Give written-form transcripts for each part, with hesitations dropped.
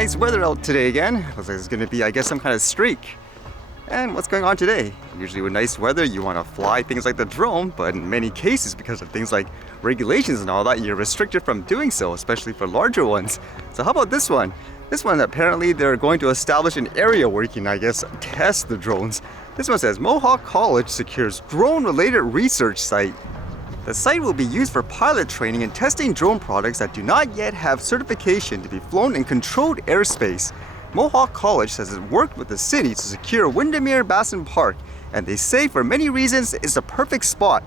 Nice weather out today again. Looks like it's going to be, I guess, some kind of streak. And what's going on today? Usually with nice weather, you want to fly things like the drone, but in many cases, because of things like regulations and all that, you're restricted from doing so, especially for larger ones. So how about this one? This one, apparently, they're going to establish an area where you can, I guess, test the drones. This one says, Mohawk College secures drone-related research site. The site will be used for pilot training and testing drone products that do not yet have certification to be flown in controlled airspace. Mohawk College says it worked with the city to secure Windermere Basin Park, and they say for many reasons it's the perfect spot.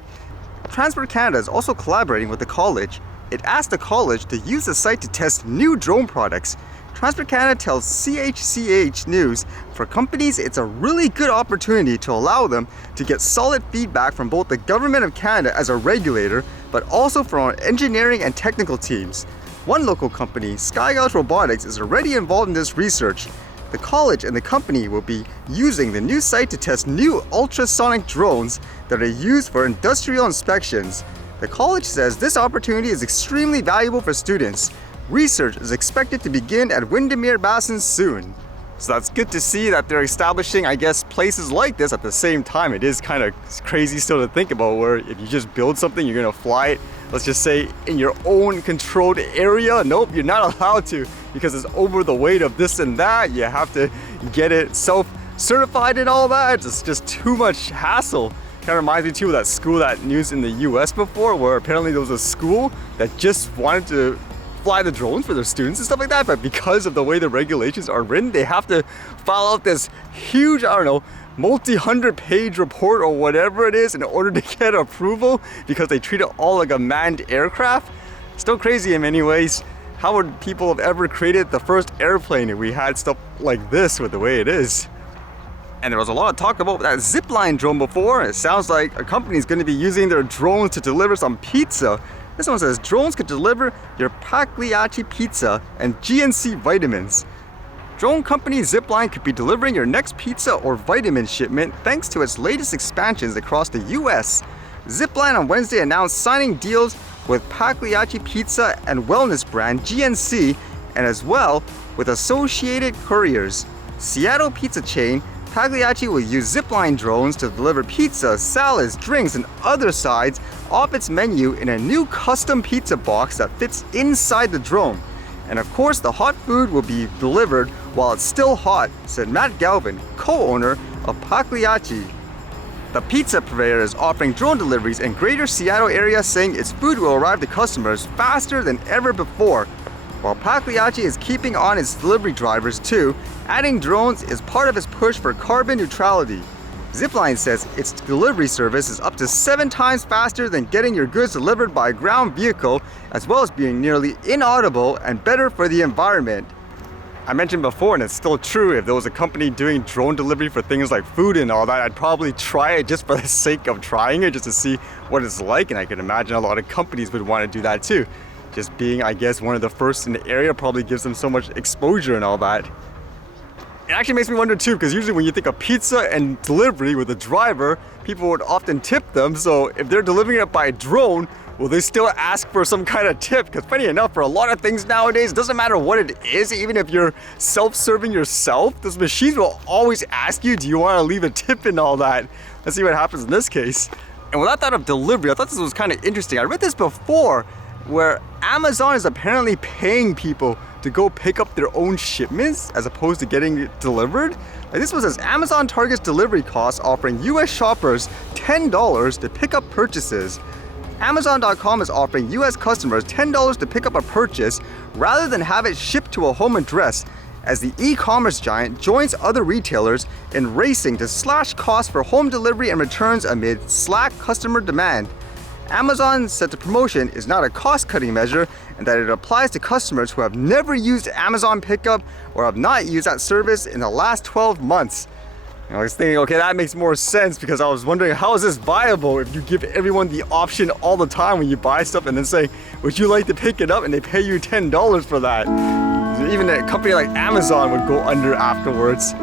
Transport Canada is also collaborating with the college. It asked the college to use the site to test new drone products. Transport Canada tells CHCH News, for companies it's a really good opportunity to allow them to get solid feedback from both the Government of Canada as a regulator, but also from our engineering and technical teams. One local company, Squirrels Robotics, is already involved in this research. The college and the company will be using the new site to test new ultrasonic drones that are used for industrial inspections. The college says this opportunity is extremely valuable for students. Research is expected to begin at Windermere Basin soon. So that's good to see that they're establishing, I guess, places like this at the same time. It is kind of crazy still to think about where if you just build something, you're gonna fly it, let's just say, in your own controlled area. Nope, you're not allowed to because it's over the weight of this and that. You have to get it self-certified and all that. It's just too much hassle. Kind of reminds me too of that school that news in the US before, where apparently there was a school that just wanted to fly the drones for their students and stuff like that, but because of the way the regulations are written, they have to file out this huge, I don't know, multi-100-page report or whatever it is in order to get approval because they treat it all like a manned aircraft. Still crazy in many ways. How would people have ever created the first airplane if we had stuff like this with the way it is? And there was a lot of talk about that Zipline drone before. It sounds like a company is going to be using their drones to deliver some pizza. This one says drones could deliver your Pagliacci pizza and GNC Vitamins. Drone company Zipline could be delivering your next pizza or vitamin shipment thanks to its latest expansions across the US. Zipline on Wednesday announced signing deals with Pagliacci pizza and wellness brand GNC, and as well with Associated Couriers. Seattle pizza chain Pagliacci will use Zipline drones to deliver pizza, salads, drinks, and other sides off its menu in a new custom pizza box that fits inside the drone. And of course, the hot food will be delivered while it's still hot, said Matt Galvin, co-owner of Pagliacci. The pizza purveyor is offering drone deliveries in greater Seattle area, saying its food will arrive to customers faster than ever before. While Pagliacci is keeping on its delivery drivers too, adding drones is part of its push for carbon neutrality. Zipline says its delivery service is up to 7 times faster than getting your goods delivered by a ground vehicle, as well as being nearly inaudible and better for the environment. I mentioned before, and it's still true, if there was a company doing drone delivery for things like food and all that, I'd probably try it just for the sake of trying it, just to see what it's like, and I can imagine a lot of companies would want to do that too. Just being, I guess, one of the first in the area probably gives them so much exposure and all that. It actually makes me wonder too, because usually when you think of pizza and delivery with a driver, people would often tip them. So if they're delivering it by drone, will they still ask for some kind of tip? Because funny enough, for a lot of things nowadays, it doesn't matter what it is, even if you're self-serving yourself, those machines will always ask you, do you want to leave a tip and all that? Let's see what happens in this case. And when I thought of delivery, I thought this was kind of interesting. I read this before, where Amazon is apparently paying people to go pick up their own shipments as opposed to getting it delivered. Like this was as Amazon targets delivery costs, offering US shoppers $10 to pick up purchases. Amazon.com is offering US customers $10 to pick up a purchase rather than have it shipped to a home address, as the e-commerce giant joins other retailers in racing to slash costs for home delivery and returns amid slack customer demand. Amazon said the promotion is not a cost-cutting measure and that it applies to customers who have never used Amazon Pickup or have not used that service in the last 12 months. I was thinking, okay, that makes more sense, because I was wondering, how is this viable if you give everyone the option all the time when you buy stuff and then say, would you like to pick it up, and they pay you $10 for that? Even a company like Amazon would go under afterwards.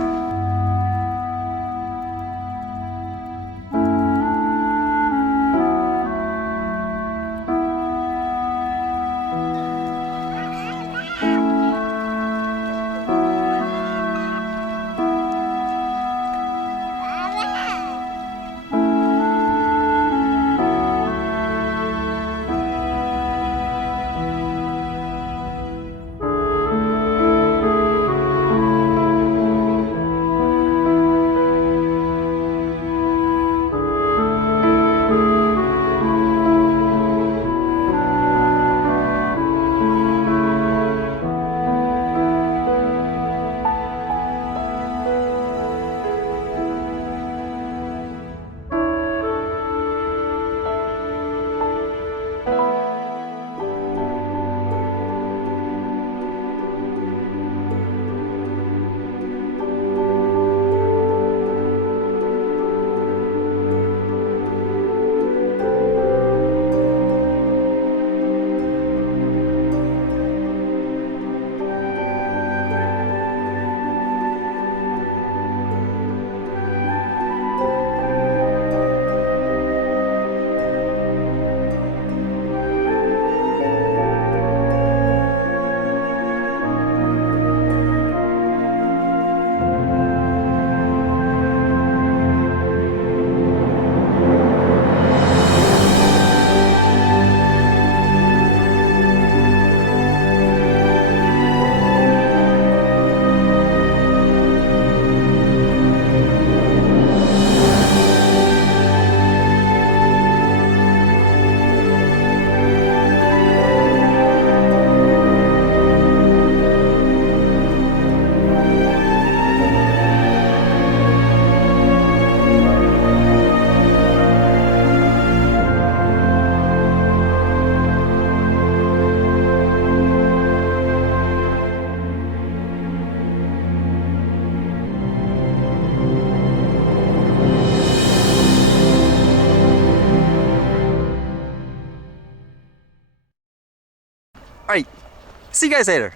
See you guys later.